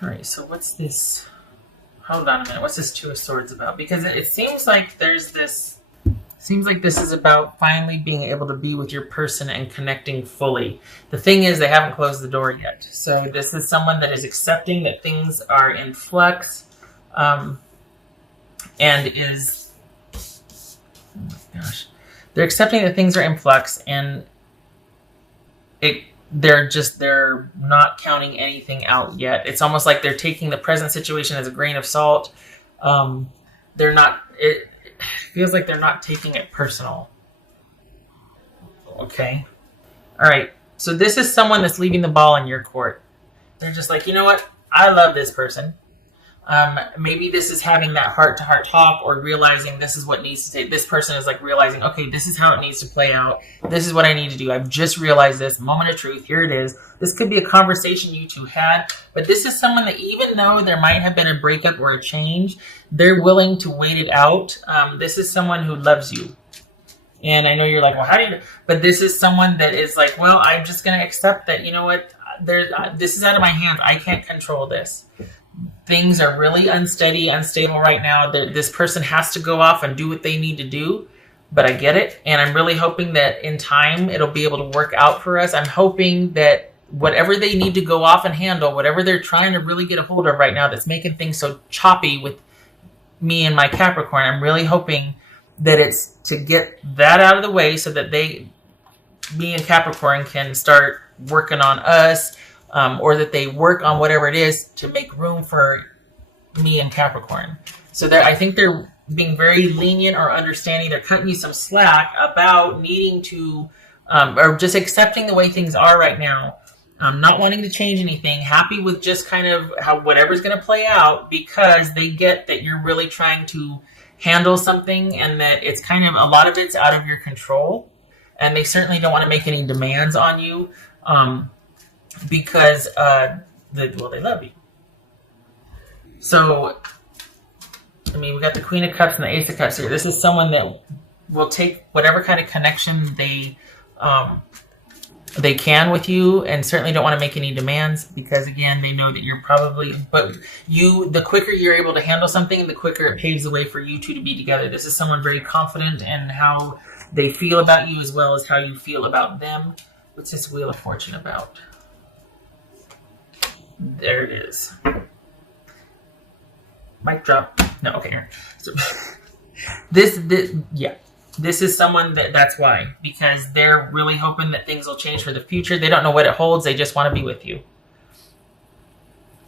All right, so what's this? Hold on a minute. What's this Two of Swords about? Because it seems like there's this... Seems like this is about finally being able to be with your person and connecting fully. The thing is, they haven't closed the door yet. So this is someone that is accepting that things are in flux, and is... Oh my gosh. They're accepting that things are in flux, and they're not counting anything out yet. It's almost like they're taking the present situation as a grain of salt. They're not... It feels like they're not taking it personal. Okay. All right. So this is someone that's leaving the ball in your court. They're just like, you know what? I love this person. Maybe this is having that heart-to-heart talk, or realizing this is what needs to take. This person is like realizing, okay, this is how it needs to play out. This is what I need to do. I've just realized this. Moment of truth. Here it is. This could be a conversation you two had, but this is someone that, even though there might have been a breakup or a change, they're willing to wait it out. This is someone who loves you. And I know you're like, well, how do you... But this is someone that is like, well, I'm just going to accept that, you know what? This is out of my hands. I can't control this. Things are really unstable right now. This person has to go off and do what they need to do, but I get it. And I'm really hoping that in time, it'll be able to work out for us. I'm hoping that whatever they need to go off and handle, whatever they're trying to really get a hold of right now that's making things so choppy with me and my Capricorn, I'm really hoping that it's to get that out of the way so that me and Capricorn can start working on us, or that they work on whatever it is to make room for me and Capricorn. So I think they're being very lenient or understanding. They're cutting you some slack about needing to, or just accepting the way things are right now. Not wanting to change anything, happy with just kind of how whatever's going to play out, because they get that you're really trying to handle something, and that it's kind of, a lot of it's out of your control, and they certainly don't want to make any demands on you, because they love you. So, I mean, we got the Queen of Cups and the Ace of Cups here. This is someone that will take whatever kind of connection they can with you, and certainly don't want to make any demands, because again, they know that you're probably, but the quicker you're able to handle something, the quicker it paves the way for you two to be together. This is someone very confident in how they feel about you, as well as how you feel about them. What's this Wheel of Fortune about? There it is. Mic drop. No, okay. So, this is someone that's why. Because they're really hoping that things will change for the future. They don't know what it holds. They just want to be with you.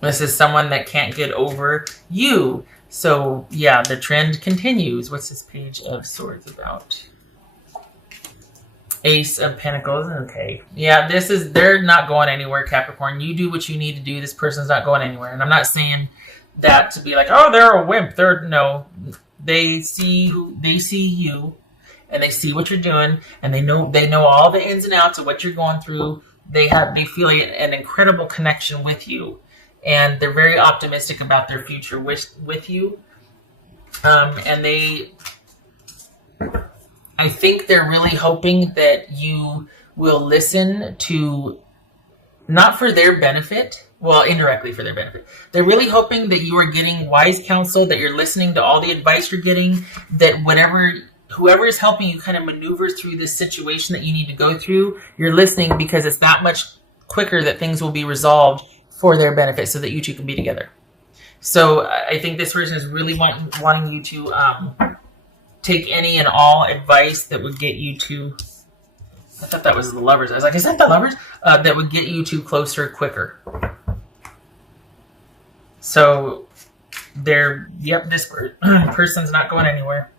This is someone that can't get over you. So, yeah, the trend continues. What's this Page of Swords about? Ace of Pentacles. Okay. Yeah, they're not going anywhere, Capricorn. You do what you need to do. This person's not going anywhere. And I'm not saying that to be like, oh, they're a wimp. No. They see you, and they see what you're doing, and they know all the ins and outs of what you're going through. They feel an incredible connection with you, and they're very optimistic about their future with you. And I think they're really hoping that you will listen to, not for their benefit, well, indirectly for their benefit. They're really hoping that you are getting wise counsel, that you're listening to all the advice you're getting, that whoever is helping you kind of maneuver through this situation that you need to go through, you're listening, because it's that much quicker that things will be resolved for their benefit, so that you two can be together. So I think this person is really wanting you to take any and all advice that would get you to... I thought that was the Lovers. I was like, is that the Lovers? That would get you two closer quicker. So, this person's not going anywhere.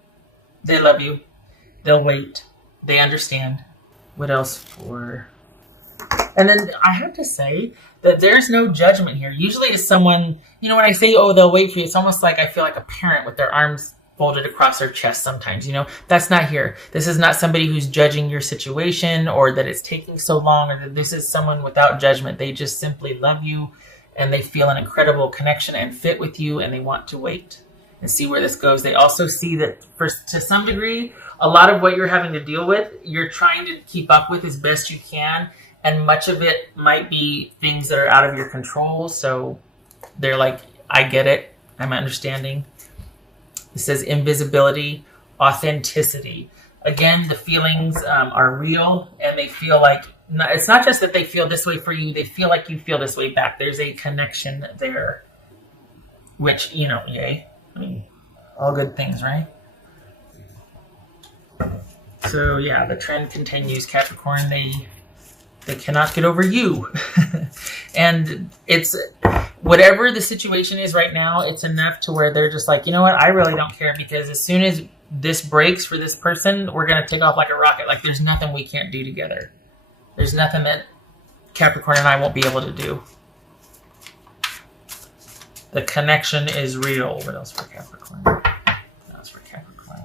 They love you. They'll wait. They understand. What else for... And then I have to say that there's no judgment here. Usually it's someone, when I say, oh, they'll wait for you, it's almost like I feel like a parent with their arms folded across their chest sometimes, That's not here. This is not somebody who's judging your situation, or that it's taking so long, or that this is someone without judgment. They just simply love you, and they feel an incredible connection and fit with you, and they want to wait and see where this goes. They also see that, to some degree, a lot of what you're having to deal with, you're trying to keep up with as best you can, and much of it might be things that are out of your control. So They're like, I get it. I'm understanding. It says invisibility, authenticity. Again, the feelings are real, and they feel like, it's not just that they feel this way for you, they feel like you feel this way back. There's a connection there, which, yay. I mean, all good things, right? So yeah, the trend continues, Capricorn. They cannot get over you. And it's, whatever the situation is right now, it's enough to where they're just like, you know what, I really don't care, because as soon as this breaks for this person, we're going to take off like a rocket. Like, there's nothing we can't do together. There's nothing that Capricorn and I won't be able to do. The connection is real. What else for Capricorn? What else for Capricorn?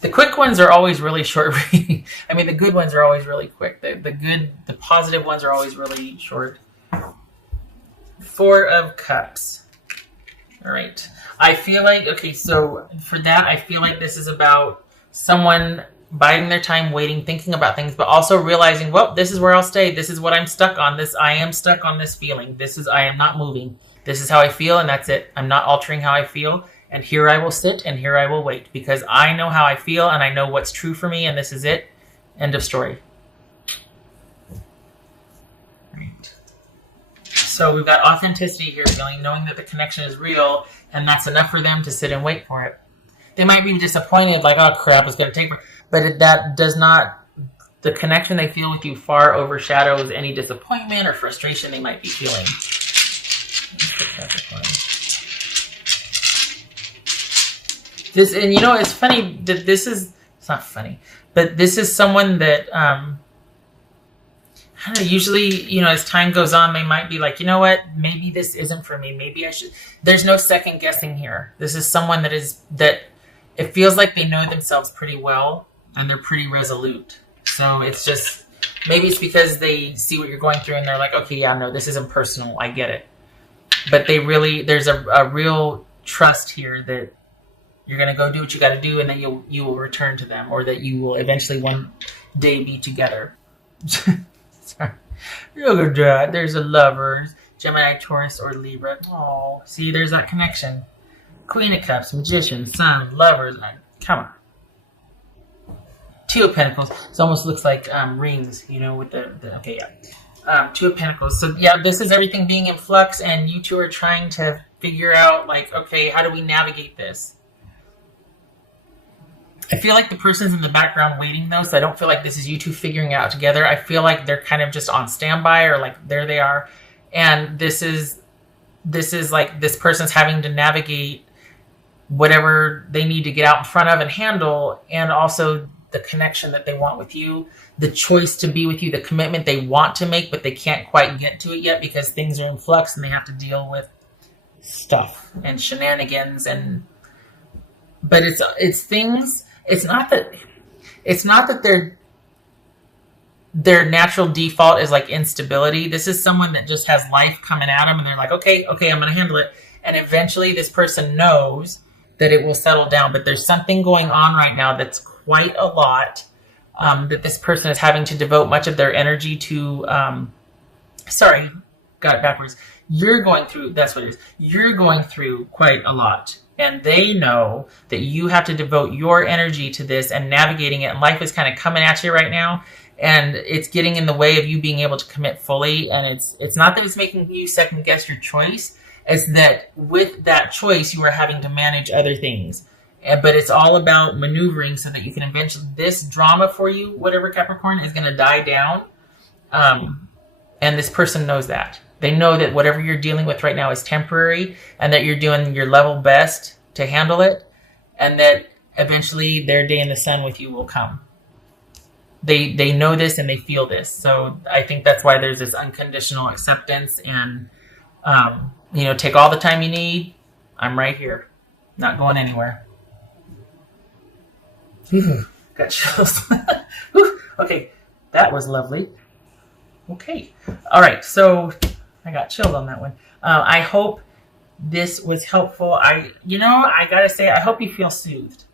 The quick ones are always really short. I mean, the good ones are always really quick. The positive ones are always really short. 4 of Cups. All right. I feel like, okay, so for that, I feel like this is about someone biding their time, waiting, thinking about things, but also realizing, well, this is where I'll stay. This is what I'm stuck on. I am stuck on this feeling. I am not moving. This is how I feel, and that's it. I'm not altering how I feel, and here I will sit, and here I will wait, because I know how I feel, and I know what's true for me, and this is it. End of story. Right. So we've got authenticity here, knowing that the connection is real, and that's enough for them to sit and wait for it. They might be disappointed, like, oh crap, it's going to take me. But that does not, the connection they feel with you far overshadows any disappointment or frustration they might be feeling. This, and it's funny that it's not funny, but this is someone that, I don't know, usually, as time goes on, they might be like, you know what, maybe this isn't for me. Maybe I should, there's no second guessing here. This is someone that it feels like they know themselves pretty well, and they're pretty resolute. So it's just, maybe it's because they see what you're going through, and they're like, okay, yeah, no, this isn't personal. I get it. But there's a real trust here that you're going to go do what you got to do, and that you will return to them, or that you will eventually one day be together. Sorry. Look at that. There's a lover, Gemini, Taurus, or Libra. Oh, see, there's that connection. Queen of Cups, Magician, Sun, Lovers. Come on. 2 of Pentacles. It almost looks like rings, with the okay, yeah. 2 of Pentacles. So, yeah, this is everything being in flux, and you two are trying to figure out, like, okay, how do we navigate this? I feel like the person's in the background waiting, though, so I don't feel like this is you two figuring it out together. I feel like they're kind of just on standby, or like there they are. And this is like this person's having to navigate whatever they need to get out in front of and handle, and also the connection that they want with you, the choice to be with you, the commitment they want to make, but they can't quite get to it yet because things are in flux and they have to deal with stuff and shenanigans. But it's things. It's not that their natural default is like instability. This is someone that just has life coming at them, and they're like, okay, I'm going to handle it. And eventually this person knows that it will settle down. But there's something going on right now that's quite a lot, that this person is having to devote much of their energy to. Sorry, got it backwards. You're going through quite a lot. And they know that you have to devote your energy to this and navigating it. And life is kind of coming at you right now. And it's getting in the way of you being able to commit fully. And it's not that it's making you second guess your choice. It's that with that choice, you are having to manage other things. But it's all about maneuvering so that you can eventually, this drama for you, whatever Capricorn, is going to die down. And this person knows that. They know that whatever you're dealing with right now is temporary, and that you're doing your level best to handle it, and that eventually their day in the sun with you will come. They know this and they feel this. So I think that's why there's this unconditional acceptance, and take all the time you need. I'm right here. Not going anywhere. Got chills. Okay, that was lovely. Okay. All right, so I got chilled on that one. I hope this was helpful. I gotta say, I hope you feel soothed.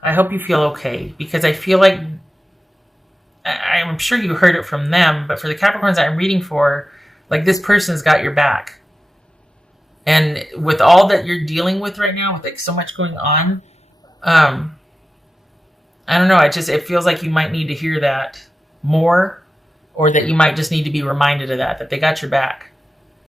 I hope you feel okay, because I feel like, I'm sure you heard it from them, but for the Capricorns that I'm reading for, like, this person's got your back. And with all that you're dealing with right now, with like so much going on, I don't know. It feels like you might need to hear that more, or that you might just need to be reminded of that they got your back.